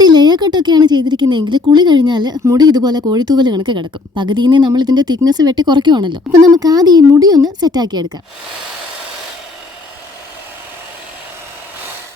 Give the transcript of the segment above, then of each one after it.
മുടി ലെയർ കട്ടൊക്കെയാണ് ചെയ്തിരിക്കുന്നതെങ്കിൽ കുളി കഴിഞ്ഞാൽ മുടി ഇതുപോലെ കോഴിത്തൂവൽ കണക്ക് കിടക്കും. പകുതിനെ നമ്മൾ ഇതിന്റെ തിക്നെസ് വെട്ടി കുറയ്ക്കുവാണല്ലോ. അപ്പം നമുക്ക് ആദ്യം ഈ മുടി ഒന്ന് സെറ്റാക്കി എടുക്കാം.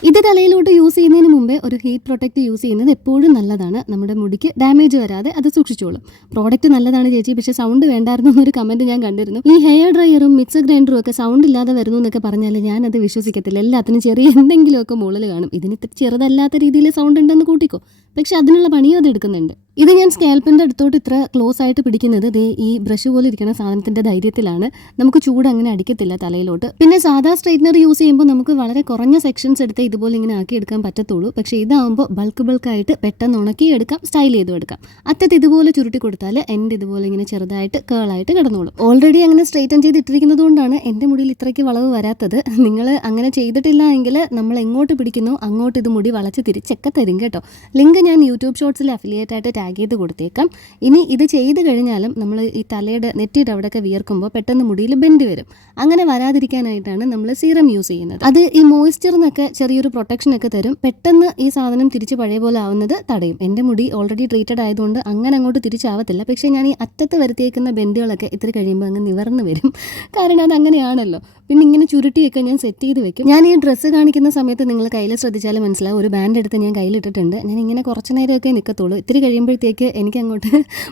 ഇത് തലയിലോട്ട് യൂസ് ചെയ്യുന്നതിന് മുമ്പേ ഒരു ഹീറ്റ് പ്രൊട്ടക്റ്റ് യൂസ് ചെയ്യുന്നത് എപ്പോഴും നല്ലതാണ്. നമ്മുടെ മുടിക്ക് ഡാമേജ് വരാതെ അത് സൂക്ഷിച്ചോളും. പ്രോഡക്റ്റ് നല്ലതാണ് ചേച്ചി, പക്ഷേ സൗണ്ട് വേണ്ടായിരുന്നു എന്നൊരു കമന്റ് ഞാൻ കണ്ടിരുന്നു. ഈ ഹെയർ ഡ്രയറും മിക്സർ ഗ്രൈൻഡറും ഒക്കെ സൗണ്ട് ഇല്ലാതെ വരുന്നു എന്നൊക്കെ പറഞ്ഞാൽ ഞാനത് വിശ്വസിക്കത്തില്ല. എല്ലാത്തിനും ചെറിയ എന്തെങ്കിലുമൊക്കെ മുളൽ കാണും. ഇതിന് ഇത്ര ചെറുതല്ലാത്ത രീതിയിൽ സൗണ്ട് ഉണ്ടെന്ന് കൂട്ടിക്കോ, പക്ഷെ അതിനുള്ള പണിയും അത് എടുക്കുന്നുണ്ട്. ഇത് ഞാൻ സ്കാൽപ്പിൻ്റെ അടുത്തോട്ട് ഇത്ര ക്ലോസ് ആയിട്ട് പിടിക്കുന്നത് ദേ ഈ ബ്രഷ് പോലെ ഇരിക്കുന്ന സാധനത്തിൻ്റെ ധൈര്യത്തിലാണ്. നമുക്ക് ചൂട് അങ്ങനെ അടിക്കത്തില്ല തലയിലോട്ട്. പിന്നെ സാധാ സ്ട്രൈറ്റ്നർ യൂസ് ചെയ്യുമ്പോൾ നമുക്ക് വളരെ കുറഞ്ഞ സെക്ഷൻസ് എടുത്ത് ഇതുപോലെ ഇങ്ങനെ ആക്കിയെടുക്കാൻ പറ്റത്തുള്ളൂ. പക്ഷേ ഇതാകുമ്പോൾ ബൾക്കായിട്ട് പെട്ടെന്ന് ഉണക്കിയെടുക്കാം, സ്റ്റൈൽ ചെയ്തും എടുക്കാം. അറ്റത്ത് ഇതുപോലെ ചുരുട്ടി കൊടുത്താൽ എൻ്റെ ഇതുപോലെ ഇങ്ങനെ ചെറുതായിട്ട് കേളായിട്ട് കിടന്നോളും. ഓൾറെഡി അങ്ങനെ സ്ട്രൈറ്റൻ ചെയ്ത് ഇട്ടിരിക്കുന്നത് കൊണ്ടാണ് എൻ്റെ മുടിയിൽ ഇത്രയ്ക്ക് വളവ് വരാത്തത്. നിങ്ങൾ അങ്ങനെ ചെയ്തിട്ടില്ല എങ്കിൽ നമ്മൾ എങ്ങോട്ട് പിടിക്കുന്നോ അങ്ങോട്ട് ഇത് മുടി വളച്ച് തിരിച്ചൊക്കെ തരും കേട്ടോ. ലിങ്ക് ഞാൻ യൂട്യൂബ് ഷോർട്സിൽ അഫിലിയേറ്റ് ആയിട്ട് ടാഗ് ചെയ്ത് കൊടുത്തേക്കാം. ഇനി ഇത് ചെയ്ത് കഴിഞ്ഞാലും നമ്മൾ ഈ തലയുടെ നെറ്റിയുടെ അവിടെയൊക്കെ വിയർക്കുമ്പോൾ പെട്ടെന്ന് മുടിയിൽ ബെൻഡ് വരും. അങ്ങനെ വരാതിരിക്കാനായിട്ടാണ് നമ്മൾ സീറം യൂസ് ചെയ്യുന്നത്. അത് ഈ മോയ്സ്ചറിനൊക്കെ ചെറിയൊരു പ്രൊട്ടക്ഷനൊക്കെ തരും. പെട്ടെന്ന് ഈ സാധനം തിരിച്ച് പഴയ പോലെ ആവുന്നത് തടയും. എൻ്റെ മുടി ഓൾറെഡി ട്രീറ്റഡ് ആയതുകൊണ്ട് അങ്ങനെ അങ്ങോട്ട് തിരിച്ചാവത്തില്ല. പക്ഷേ ഞാൻ ഈ അറ്റത്ത് വരുത്തിയേക്കുന്ന ബെൻഡുകളൊക്കെ ഇത്തിരി കഴിയുമ്പോൾ അങ്ങ് നിവർന്ന് വരും. കാരണം അത് അങ്ങനെയാണല്ലോ. പിന്നെ ഇങ്ങനെ ചുരുട്ടിയൊക്കെ ഞാൻ സെറ്റ് ചെയ്ത് വെക്കും. ഞാൻ ഈ ഡ്രസ്സ് കാണിക്കുന്ന സമയത്ത് നിങ്ങൾ കയ്യിൽ ശ്രദ്ധിച്ചാലും മനസ്സിലാവും, ഒരു ബാൻഡ് എടുത്ത് ഞാൻ കയ്യിലിട്ടിട്ടുണ്ട്. ഞാൻ ഇങ്ങനെ കുറച്ച് നേരമൊക്കെ നിൽക്കത്തുള്ളൂ. ഇത്തിരി കഴിയുമ്പോഴത്തേക്ക് എനിക്ക് അങ്ങോട്ട്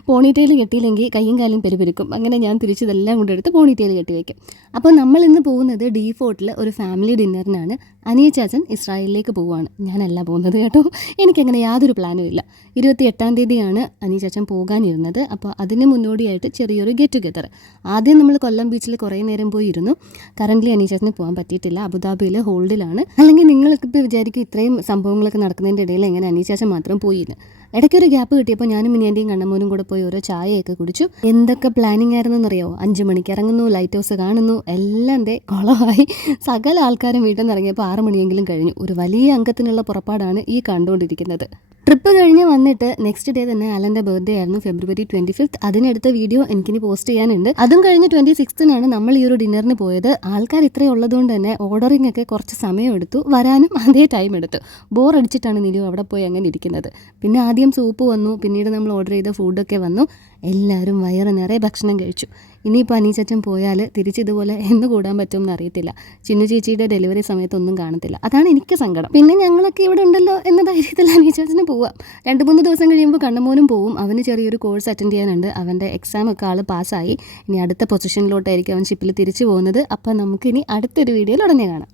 പോണിറ്റെയിൽ കെട്ടിയില്ലെങ്കിൽ കയ്യും കാലും പെരുപെരുക്കും. അങ്ങനെ ഞാൻ തിരിച്ചതെല്ലാം കൊണ്ടെടുത്ത് പോണിറ്റെയിൽ കെട്ടി വയ്ക്കും. അപ്പോൾ നമ്മൾ ഇന്ന് പോകുന്നത് ഡീഫോർട്ടിൽ ഒരു ഫാമിലി ഡിന്നറിനാണ്. അനിയ ചാച്ചൻ ഇസ്രായേലിലേക്ക് പോവുകയാണ്. ഞാനല്ല പോകുന്നത് കേട്ടോ. എനിക്കങ്ങനെ യാതൊരു പ്ലാനും ഇല്ല. 28-ാം തീയതിയാണ് അനിയ ചാച്ചൻ പോകാനിരുന്നത്. അപ്പോൾ അതിന് മുന്നോടിയായിട്ട് ചെറിയൊരു ഗെറ്റ് ടുഗെദർ. ആദ്യം നമ്മൾ കൊല്ലം ബീച്ചിൽ കുറേ നേരം പോയിരുന്നു. കറൻ്റ്ലി അനിയ ചാച്ചന് പോകാൻ പറ്റിയിട്ടില്ല. അബുദാബിയിൽ ഹോൾഡിലാണ്. അല്ലെങ്കിൽ നിങ്ങൾക്ക് ഇപ്പോൾ വിചാരിക്കും ഇത്രയും സംഭവങ്ങളൊക്കെ നടക്കുന്നതിൻ്റെ ഇടയിൽ എങ്ങനെ അനിയ ചാച്ചൻ മാത്രം പോയിന്ന്. ഇടയ്ക്കൊരു ഗ്യാപ്പ് കിട്ടിയപ്പോൾ ഞാനും മിനിയൻ്റെയും കണ്ണമ്മോനും കൂടെ പോയി ഓരോ ചായയൊക്കെ കുടിച്ചു. എന്തൊക്കെ പ്ലാനിങ് ആയിരുന്നെന്നറിയോ? 5 മണിക്ക് ഇറങ്ങുന്നു, ലൈറ്റ് ഹൗസ് കാണുന്നു, എല്ലാം എന്തേ കുളമായി. സകല ആൾക്കാരും വീട്ടിൽ നിന്ന് ഇറങ്ങിയപ്പോൾ 6 മണിയെങ്കിലും കഴിഞ്ഞു. ഒരു വലിയ അംഗത്തിനുള്ള പുറപ്പാടാണ് ഈ കണ്ടുകൊണ്ടിരിക്കുന്നത്. ട്രിപ്പ് കഴിഞ്ഞ് വന്നിട്ട് നെക്സ്റ്റ് ഡേ തന്നെ അലൻ്റെ ബർത്ത്ഡേ ആയിരുന്നു, February 25th. അതിനെടുത്ത വീഡിയോ എനിക്കിനി പോസ്റ്റ് ചെയ്യാനുണ്ട്. അതും കഴിഞ്ഞ് 26th നമ്മൾ ഈ ഒരു ഡിന്നറിന് പോയത്. ആൾക്കാർ ഇത്രയും ഉള്ളതുകൊണ്ട് തന്നെ ഓർഡറിംഗ് ഒക്കെ കുറച്ച് സമയം എടുത്തു, വരാനും അതേ ടൈം എടുത്തു. ബോറടിച്ചിട്ടാണ് നിലു അവിടെ പോയി അങ്ങനെ ഇരിക്കുന്നത്. പിന്നെ ആദ്യം സൂപ്പ് വന്നു, പിന്നീട് നമ്മൾ ഓർഡർ ചെയ്ത ഫുഡൊക്കെ വന്നു. എല്ലാവരും വയറ് നിറയെ ഭക്ഷണം കഴിച്ചു. ഇനിയിപ്പോൾ അനീച്ചച്ചൻ പോയാൽ തിരിച്ചിതുപോലെ എന്ന് കൂടാൻ പറ്റുമെന്ന് അറിയത്തില്ല. ചിന്നു ചേച്ചിയുടെ ഡെലിവറി സമയത്തൊന്നും കാണത്തില്ല. അതാണ് എനിക്ക് സങ്കടം. പിന്നെ ഞങ്ങളൊക്കെ ഇവിടെ ഉണ്ടല്ലോ എന്ന ധൈര്യത്തിൽ അനീച്ചച്ചന് പോവാം. 2-3 ദിവസം കഴിയുമ്പോൾ കണ്ണമോനും പോവും. അവന് ചെറിയൊരു കോഴ്സ് അറ്റൻഡ് ചെയ്യാനുണ്ട്. അവൻ്റെ എക്സാം ഒക്കെ ആൾ പാസ്സായി. ഇനി അടുത്ത പൊസിഷനിലോട്ടായിരിക്കും അവൻ ഷിപ്പിൽ തിരിച്ചു പോകുന്നത്. അപ്പോൾ നമുക്കിനി അടുത്തൊരു വീഡിയോയിൽ ഉടനെ കാണാം.